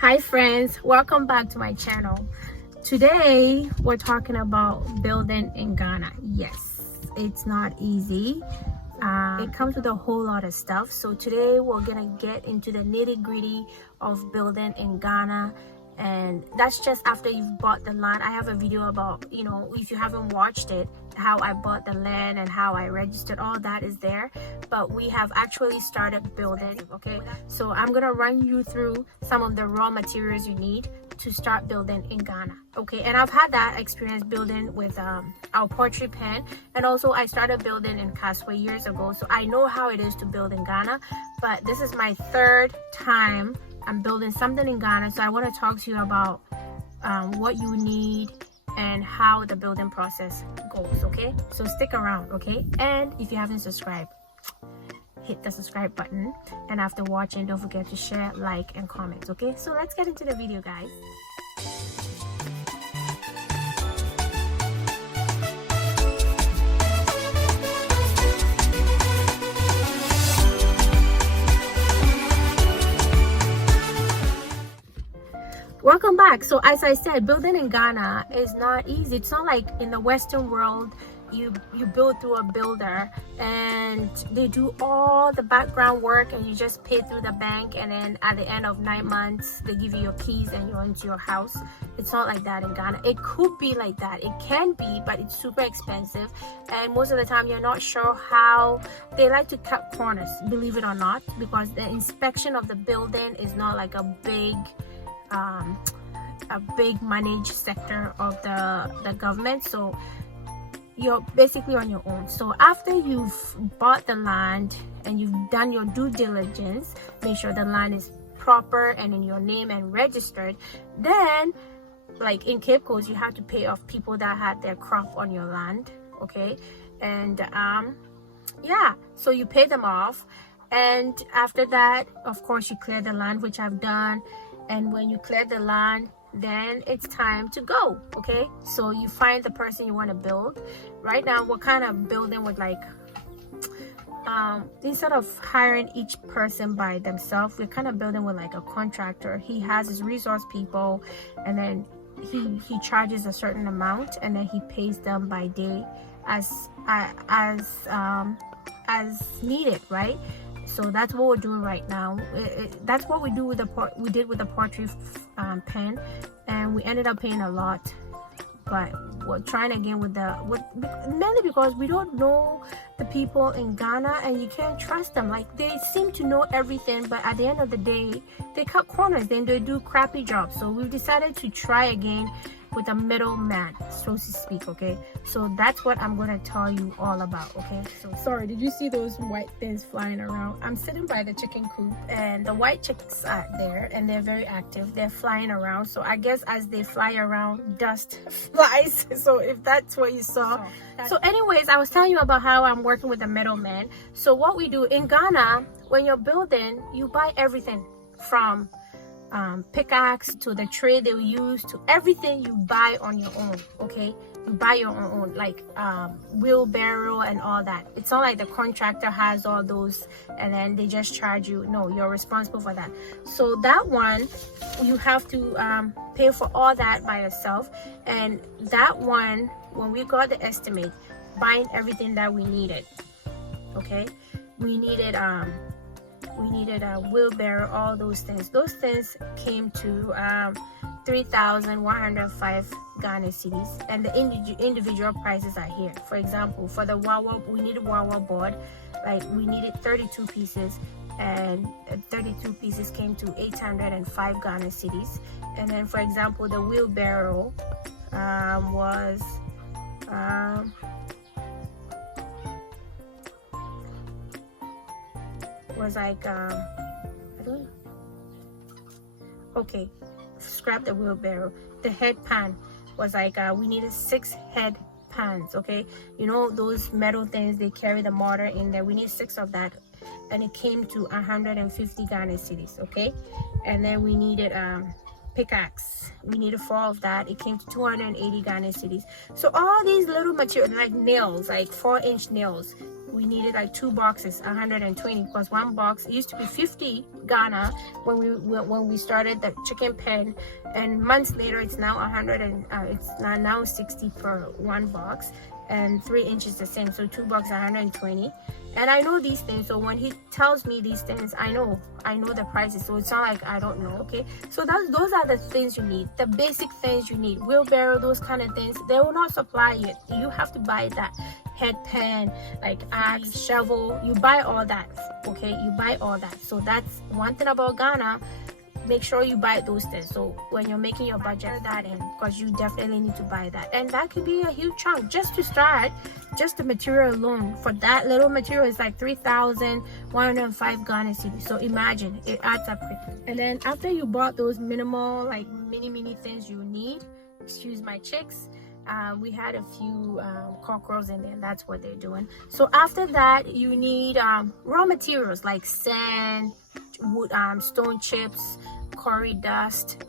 Hi friends, welcome back to my channel. Today we're talking about building in Ghana. Yes, it's not easy. It comes with a whole lot of stuff. So today we're gonna get into the nitty-gritty of building in Ghana, and that's just after you've bought the land. I have a video about, if you haven't watched it, how I bought the land and how I registered. All that is there, but we have actually started building. Okay, so I'm gonna run you through some of the raw materials you need to start building in Ghana. Okay, and I've had that experience building with our poultry pen, and also I started building in Kaswa years ago, so I know how it is to build in Ghana. But this is my third time I'm building something in Ghana, so I want to talk to you about what you need and how the building process goes. Okay, so stick around. Okay, and if you haven't subscribed, hit the subscribe button, and after watching, don't forget to share, like, and comment. Okay, so let's get into the video, guys. Welcome back. So as I said, building in Ghana is not easy. It's not like in the Western world you build through a builder and they do all the background work and you just pay through the bank, and then at the end of 9 months they give you your keys and you're into your house. It's not like that in Ghana. It could be like that, it can be, but it's super expensive, and most of the time you're not sure how. They like to cut corners, believe it or not, because the inspection of the building is not like a big managed sector of the government, so you're basically on your own. So after you've bought the land and you've done your due diligence, make sure the land is proper and in your name and registered, then like in Cape Coast you have to pay off people that had their crop on your land. Okay, and yeah, so you pay them off, and after that, of course, you clear the land, which I've done. And when you clear the land, then it's time to go. Okay, so you find the person you want to build. Right now we're kind of building with like instead of hiring each person by themselves, we're kind of building with like a contractor. He has his resource people, and then he charges a certain amount, and then he pays them by day as needed, right? So that's what we're doing right now. That's what we did with the poultry pen, and we ended up paying a lot. But we're trying again with mainly because we don't know the people in Ghana, and you can't trust them. Like, they seem to know everything, but at the end of the day, they cut corners. Then they do crappy jobs. So we've decided to try again with a middleman, so to speak. Okay, so that's what I'm gonna tell you all about. Okay, so sorry, did you see those white things flying around? I'm sitting by the chicken coop, and the white chicks are there, and they're very active. They're flying around, so I guess as they fly around, dust flies. So if that's what you saw. So anyways, I was telling you about how I'm working with a middleman. So what we do in Ghana, when you're building, you buy everything from pickaxe to the tray they use, to everything you buy on your own. Okay, you buy your own, like wheelbarrow and all that. It's not like the contractor has all those and then they just charge you. No, you're responsible for that. So that one, you have to pay for all that by yourself. And that one, when we got the estimate, buying everything that we needed, okay, we needed a wheelbarrow, all those things. Those things came to 3,105 Ghana cedis, and the individual prices are here. For example, for the Wawa, we needed Wawa board, like we needed 32 pieces, and 32 pieces came to 805 Ghana cedis. And then, for example, the wheelbarrow was like I don't know. Okay, scrap the wheelbarrow. The head pan was like we needed 6 head pans. Okay, you know those metal things, they carry the mortar in there. We need 6 of that, and it came to 150 Ghana cedis. Okay, and then we needed pickaxe. We needed 4 of that. It came to 280 Ghana cedis. So all these little material, like nails, like 4-inch nails, we needed like 2 boxes, 120, because one box, it used to be 50 Ghana when we started the chicken pen, and months later it's now 100, and it's now 60 per one box, and 3 inches the same, so 2 boxes 120. And I know these things, so when he tells me these things, I know the prices, so it's not like I don't know. Okay, so those are the things you need, the basic things you need. Wheelbarrow, those kind of things, they will not supply it. You have to buy that. Head pan, like axe, shovel, you buy all that. Okay, you buy all that. So that's one thing about Ghana. Make sure you buy those things, so when you're making your budget, that in, because you definitely need to buy that, and that could be a huge chunk just to start. Just the material alone for that little material is like 3,105 Ghana cedis. So imagine, it adds up quickly. And then after you bought those minimal, like mini things you need, excuse my chicks, we had a few cockroaches in there, and that's what they're doing. So after that, you need raw materials like sand, wood, stone chips, curry dust,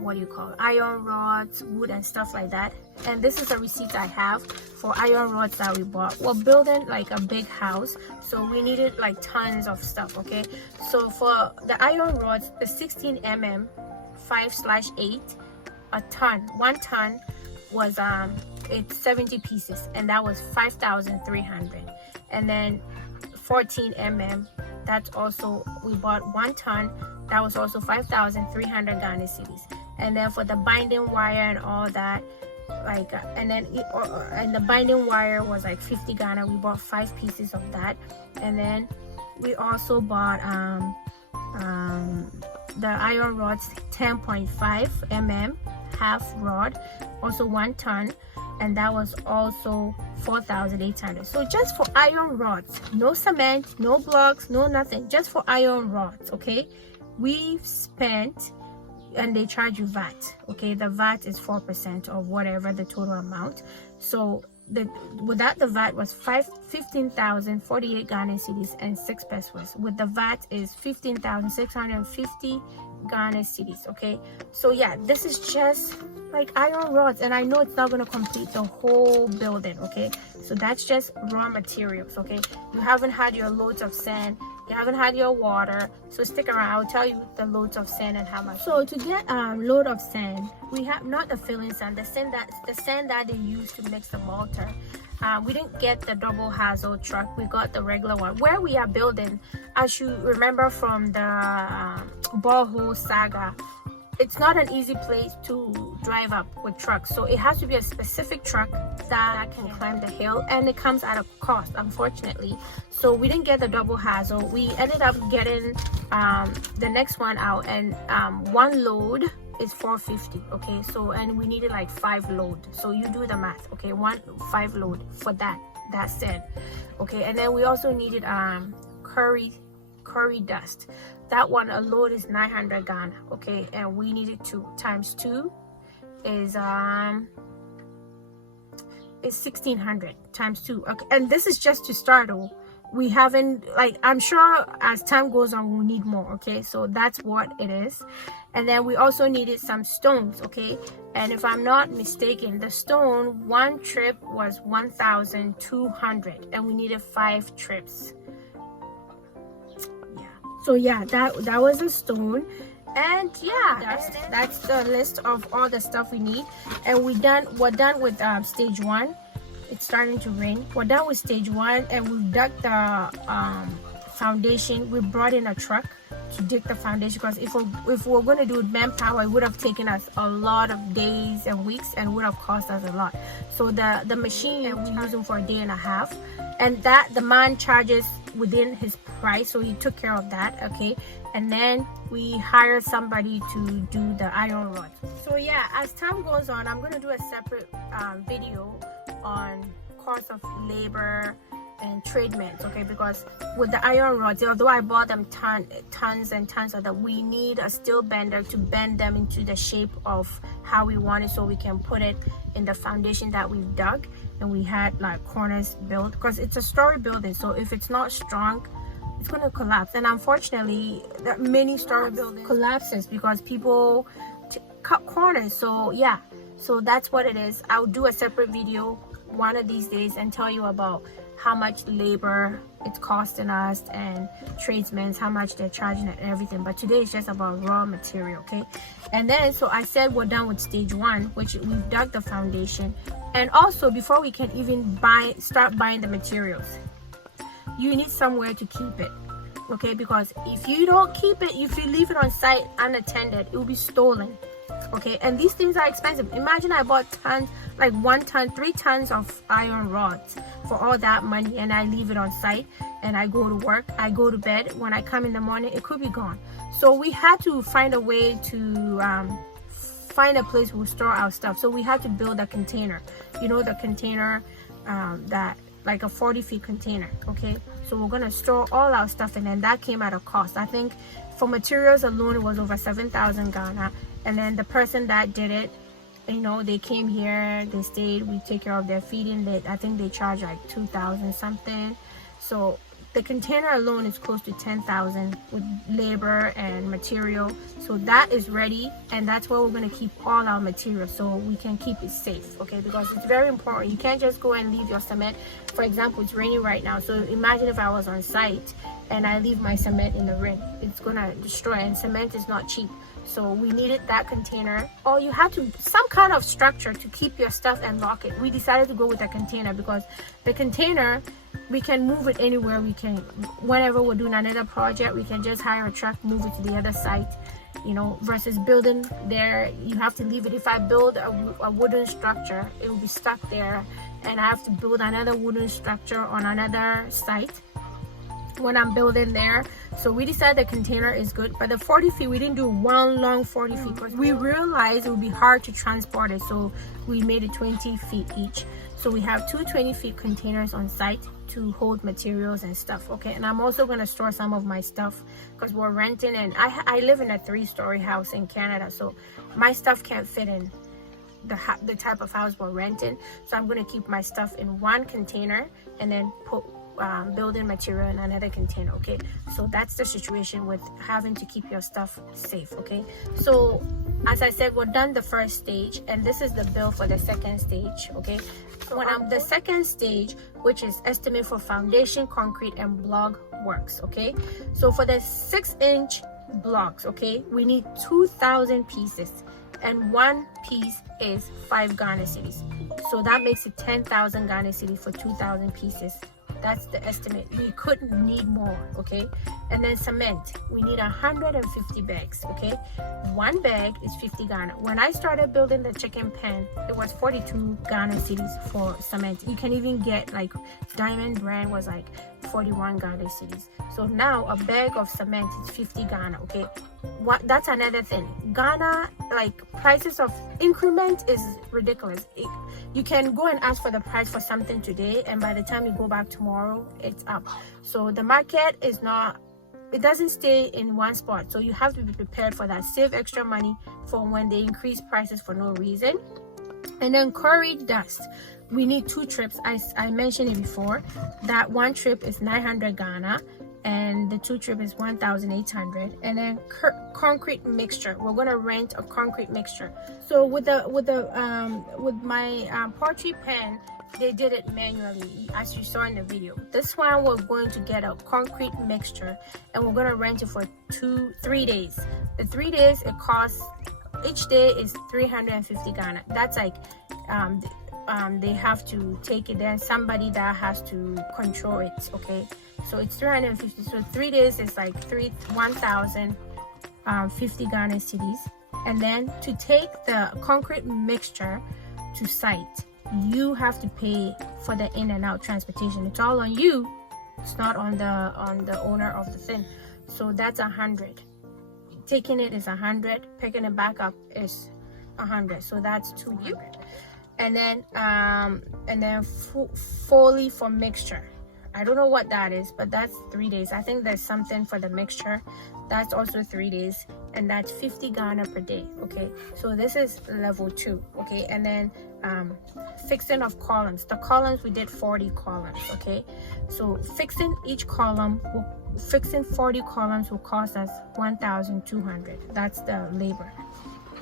what do you call it, iron rods, wood, and stuff like that. And this is a receipt I have for iron rods that we bought. We're building like a big house, so we needed like tons of stuff. Okay, so for the iron rods, the 16 mm 5/8, a ton, 1 ton was it's 70 pieces, and that was 5,300. And then 14 mm, that's also, we bought 1 ton, that was also 5,300 Ghana cedis. And then for the binding wire and all that, like and the binding wire was like 50 Ghana. We bought 5 pieces of that. And then we also bought the iron rods, 10.5 mm half rod, also 1 ton, and that was also 4,800. So just for iron rods, no cement, no blocks, no nothing, just for iron rods. Okay, we've spent, and they charge you VAT. Okay, the VAT is 4% of whatever the total amount. So without the VAT was 15,048 Ghana cedis and 6 pesos. With the VAT is 15,650 Ghana cedis. Okay, so yeah, this is just like iron rods, and I know it's not going to complete the whole building. Okay, so that's just raw materials. Okay, you haven't had your loads of sand, you haven't had your water, so stick around. I'll tell you the loads of sand and how much. So to get load of sand, we have not the filling sand, the sand that they use to mix the mortar. We didn't get the double hazel truck, we got the regular one. Where we are building, as you remember from the borehole saga, it's not an easy place to drive up with trucks, so it has to be a specific truck that can climb the hill, and it comes at a cost, unfortunately. So we didn't get the double hazel. We ended up getting the next one out, and 1 load is 450. Okay, so, and we needed like 5 load, so you do the math. Okay, 5 load for that said. Okay, and then we also needed curry dust. That one, a load is 900 Ghana. Okay, and we needed 2 times 2 is 1600 times 2. Okay, and this is just to start. We haven't, like, I'm sure as time goes on we'll need more. Okay, so that's what it is. And then we also needed some stones. Okay, and if I'm not mistaken, the stone, 1 trip was 1,200, and we needed 5 trips. So yeah, that was a stone. And yeah, that's the list of all the stuff we need. And we're done with stage 1. It's starting to rain. We're done with stage 1, and we dug the foundation. We brought in a truck to dig the foundation, because if we're going to do it manpower, it would have taken us a lot of days and weeks, and would have cost us a lot. So the machine, we use them for a day and a half, and that the man charges within his price, so he took care of that. Okay, and then we hired somebody to do the iron rods. So yeah, as time goes on, I'm going to do a separate video on cost of labor and tradesmen. Okay, because with the iron rods, although I bought them tons and tons of them, we need a steel bender to bend them into the shape of how we want it, so we can put it in the foundation that we've dug. And we had like corners built, because it's a story building, so if it's not strong, it's going to collapse. And unfortunately, many story buildings collapses because people cut corners. So yeah, so that's what it is. I'll do a separate video one of these days and tell you about how much labor it's costing us and tradesmen, how much they're charging and everything. But today it's just about raw material, okay? And then, so I said we're done with stage 1, which we've dug the foundation. And also, before we can even start buying the materials, you need somewhere to keep it, okay? Because if you don't keep it, if you leave it on site unattended, it will be stolen, okay? And these things are expensive. Imagine I bought tons, like 1 ton, 3 tons of iron rods for all that money, and I leave it on site, and I go to work, I go to bed. When I come in the morning, it could be gone. So we had to find a way to find a place we'll store our stuff. So we had to build a container, you know, the container that, like a 40-feet container, okay? So we're gonna store all our stuff, and then that came at a cost. I think for materials alone it was over 7,000 Ghana. And then the person that did it, you know, they came here, they stayed, we take care of their feeding. I think they charge like 2,000 something. So the container alone is close to 10,000 with labor and material. So that is ready, and that's where we're going to keep all our material so we can keep it safe, okay? Because it's very important. You can't just go and leave your cement. For example, it's raining right now, so imagine if I was on site and I leave my cement in the rain. It's going to destroy, and cement is not cheap. So we needed that container, or you had to some kind of structure to keep your stuff and lock it. We decided to go with a container because the container, we can move it anywhere. We can, whenever we're doing another project, we can just hire a truck, move it to the other site, you know, versus building there. You have to leave it. If I build a wooden structure, it will be stuck there, and I have to build another wooden structure on another site when I'm building there. So we decided the container is good. But the 40 feet, we didn't do one long 40 feet because we realized it would be hard to transport it, so we made it 20 feet each. So we have 2 20-feet containers on site to hold materials and stuff, okay? And I'm also going to store some of my stuff because we're renting, and I live in a 3-story house in Canada, so my stuff can't fit in the type of house we're renting. So I'm going to keep my stuff in one container and then put building material in another container, okay? So that's the situation with having to keep your stuff safe, okay? So as I said, we're done the first stage, and this is the bill for the second stage, okay? So when I'm the second stage, which is estimate for foundation, concrete, and block works, okay? So for the 6-inch blocks, okay, we need 2,000 pieces, and one piece is 5 Ghana cedis. So that makes it 10,000 Ghana cedis for 2,000 pieces. That's the estimate. We couldn't need more, okay? And then cement, we need 150 bags, okay? One bag is 50 Ghana. When I started building the chicken pen, it was 42 Ghana cedis for cement. You can even get, like, Diamond brand was like 41 Ghana cedis. So now a bag of cement is 50 Ghana, okay? That's another thing. Ghana, like, prices of increment is ridiculous. You can go and ask for the price for something today, and by the time you go back tomorrow, it's up. So the market is not, it doesn't stay in one spot. So you have to be prepared for that. Save extra money for when they increase prices for no reason. And then quarry dust, we need 2 trips. I mentioned it before. That one trip is 900 Ghana, and the 2 trip is 1,800. And then concrete mixture, we're gonna rent a concrete mixture. So with my poetry pen, they did it manually, as you saw in the video. This one, we're going to get a concrete mixture, and we're gonna rent it for 3 days. The 3 days, it costs, each day is 350 Ghana. That's like they have to take it there, somebody that has to control it, okay? So it's 350. So 3 days is like 1,050 Ghana cedis. And then to take the concrete mixture to site, you have to pay for the in and out transportation. It's all on you. It's not on the owner of the thing. So that's 100. Taking it is 100. Picking it back up is 100. So that's 200. And then Foley for mixture. I don't know what that is, but that's 3 days. I think there's something for the mixture. That's also 3 days, and that's 50 Ghana per day, okay? So this is level 2, okay? And then fixing of columns. The columns, we did 40 columns, okay? So fixing each column, fixing 40 columns will cost us 1,200. That's the labor.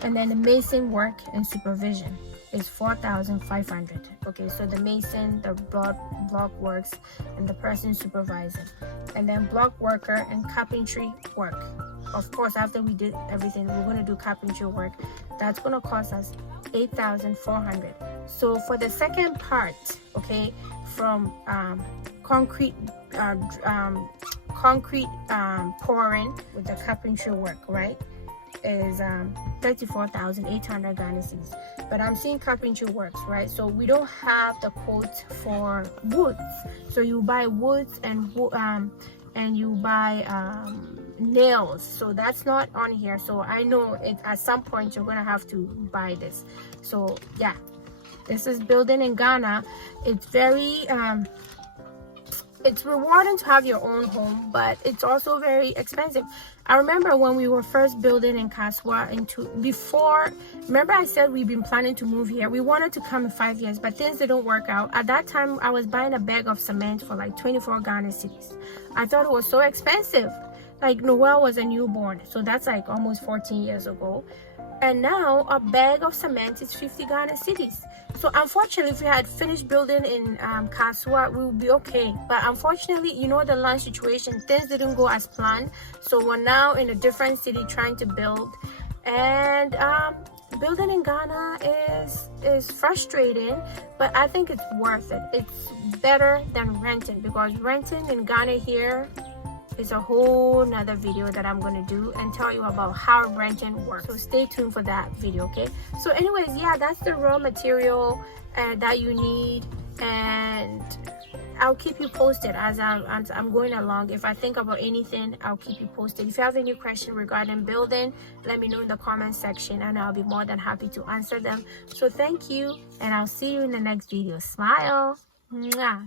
And then the mason work and supervision. is 4,500. Okay, so the mason, the block works, and the person supervising, and then block worker and carpentry work. Of course, after we did everything, we're going to do carpentry work. That's going to cost us 8,400. So for the second part, okay, from concrete pouring with the carpentry work, right, is 34,800 Ghana cedis. But I'm seeing carpentry works, right? So we don't have the quote for woods. So you buy woods and you buy nails. So that's not on here. So I know at some point you're gonna have to buy this. So yeah, this is building in Ghana. It's very it's rewarding to have your own home, but it's also very expensive. I remember when we were first building in Kasoa remember I said we've been planning to move here. We wanted to come in 5 years, but things didn't work out. At that time, I was buying a bag of cement for like 24 Ghana cedis. I thought it was so expensive. Like Noel was a newborn, so that's like almost 14 years ago. And now a bag of cement is 50 Ghana cedis. So unfortunately, if we had finished building in Kasoa, we would be okay. But unfortunately, you know, the land situation, things didn't go as planned. So we're now in a different city trying to build. And building in Ghana is frustrating, but I think it's worth it. It's better than renting, because renting in Ghana here is a whole nother video that I'm going to do and tell you about how renting works. So stay tuned for that video, okay? So anyways, yeah, that's the raw material that you need, and I'll keep you posted as I'm going along. If I think about anything, I'll keep you posted. If you have any question regarding building, let me know in the comment section and I'll be more than happy to answer them. So thank you, and I'll see you in the next video. Smile. Mwah.